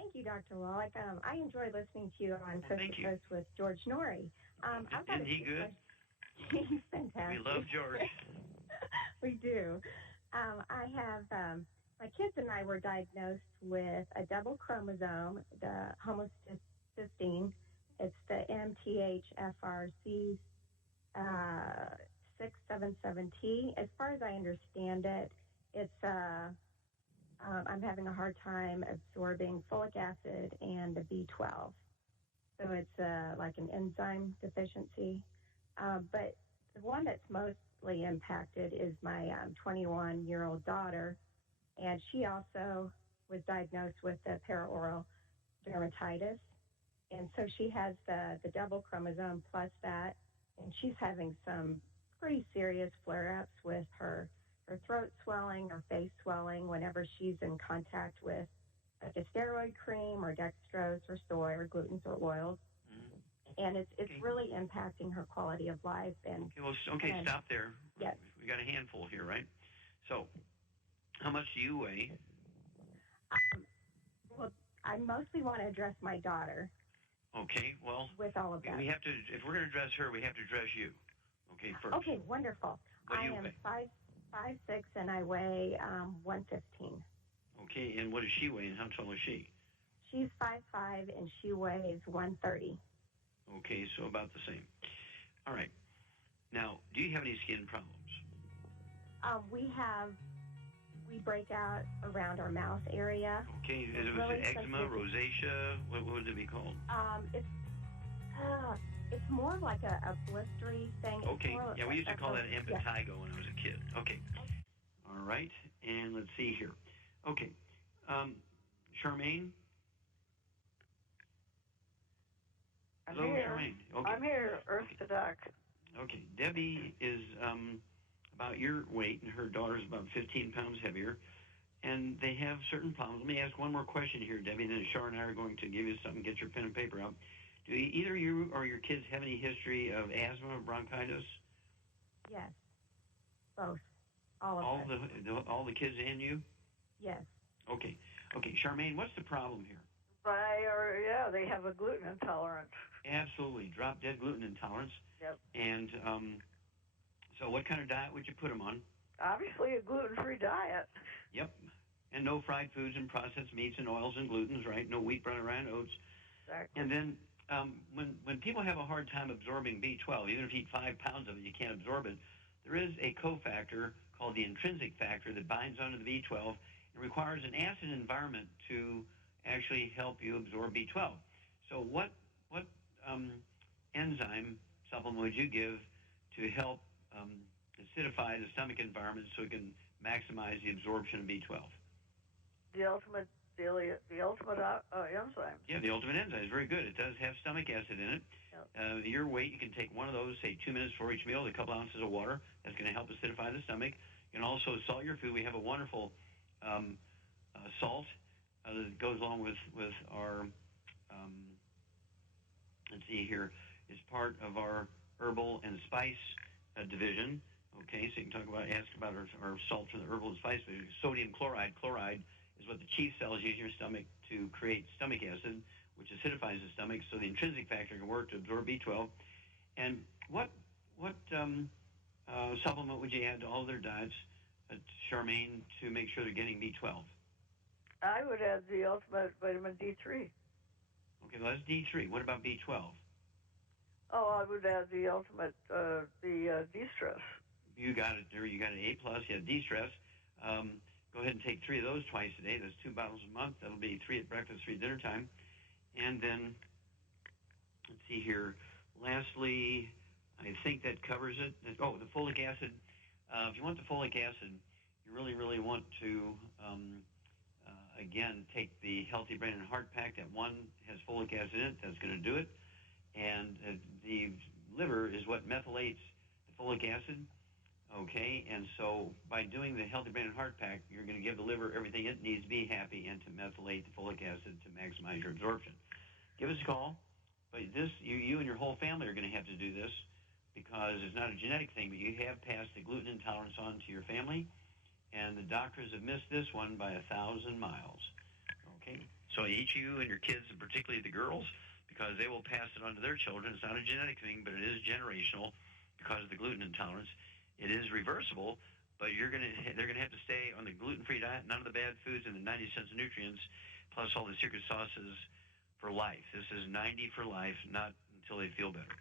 Thank you, Dr. Wallach. I enjoy listening to you on Coast to Coast with George Norrie. Isn't he good? He's fantastic. We love George. We do. I have, my kids and I were diagnosed with a double chromosome, the homocysteine. It's the MTHFRC 677T. As far as I understand it, it's I'm having a hard time absorbing folic acid and the B12. So it's like an enzyme deficiency. But the one that's mostly impacted is my 21-year-old daughter, and she also was diagnosed with the paraoral dermatitis. And so she has the double chromosome plus that, and she's having some pretty serious flare-ups with her throat swelling or face swelling whenever she's in contact with like a steroid cream or dextrose or soy or gluten or oils. Mm-hmm. And it's really impacting her quality of life. And stop there. Yes. We got a handful here, right? So how much do you weigh? Well, I mostly want to address my daughter. Okay, well, with all of that. We have to, if we're going to address her, we have to address you. Okay, first. Okay, wonderful. I am 5'6", and I weigh 115. Okay, and what does she weigh, and how tall is she? She's 5'5", and she weighs 130. Okay, so about the same. All right. Now, do you have any skin problems? We break out around our mouth area. Okay, is it eczema, rosacea? What would it be called? It's more like a blistery thing. Okay, we used to call that impetigo when I was a kid. Okay. All right, and let's see here. Okay. Charmaine? Hello, Charmaine. Okay. I'm here, Earth to Duck. Okay, Debbie is about your weight, and her daughter's about 15 pounds heavier, and they have certain problems. Let me ask one more question here, Debbie, and then Char and I are going to give you something, get your pen and paper out. Do either you or your kids have any history of asthma or bronchitis? Yes, both. All the kids and you? Yes. Okay, Charmaine, what's the problem here? They have a gluten intolerance. Absolutely, drop-dead gluten intolerance. Yep. And so what kind of diet would you put them on? Obviously a gluten-free diet. Yep, and no fried foods and processed meats and oils and glutens, right? No wheat, brown, rye, oats. Exactly. And then when people have a hard time absorbing B12, even if you eat 5 pounds of it, you can't absorb it. There is a cofactor called the intrinsic factor that binds onto the B12 and requires an acid environment to actually help you absorb B12. So what enzyme supplement would you give to help acidify the stomach environment so it can maximize the absorption of B12? The ultimate enzyme. Yeah, the ultimate enzyme is very good. It does have stomach acid in it. Yep. Your weight, you can take one of those, say 2 minutes before each meal, a couple ounces of water. That's going to help acidify the stomach. You can also salt your food. We have a wonderful salt that goes along with our, let's see here, is part of our herbal and spice division. Okay, so you can ask about our salt from the herbal and spice division. Sodium chloride. Chloride is what the chief cells use in your stomach to create stomach acid, which acidifies the stomach, so the intrinsic factor can work to absorb B12. And what supplement would you add to all their diets, Charmaine, to make sure they're getting B12? I would add the ultimate vitamin D3. Okay, well, that's D3. What about B12? Oh, I would add the ultimate, the D-stress. You got it there. You got an A+, you have D-stress. Go ahead and take 3 of those twice a day. That's 2 bottles a month. That'll be 3 at breakfast, 3 at dinner time. And then, let's see here. Lastly, I think that covers it. Oh, the folic acid. If you want the folic acid, you really, really want to, again, take the Healthy Brain and Heart Pack. That one has folic acid in it. That's going to do it. And the liver is what methylates the folic acid. Okay, and so by doing the Healthy Brain and Heart Pack, you're going to give the liver everything it needs to be happy and to methylate the folic acid to maximize your absorption. Give us a call. But this, you and your whole family are going to have to do this because it's not a genetic thing, but you have passed the gluten intolerance on to your family, and the doctors have missed this one by 1,000 miles. Okay, So each of you and your kids, and particularly the girls, because they will pass it on to their children. It's not a genetic thing, but it is generational because of the gluten intolerance. It is reversible, but they're gonna have to stay on the gluten-free diet, none of the bad foods, and the 90 cents of nutrients, plus all the secret sauces for life. This is 90 for life, not until they feel better.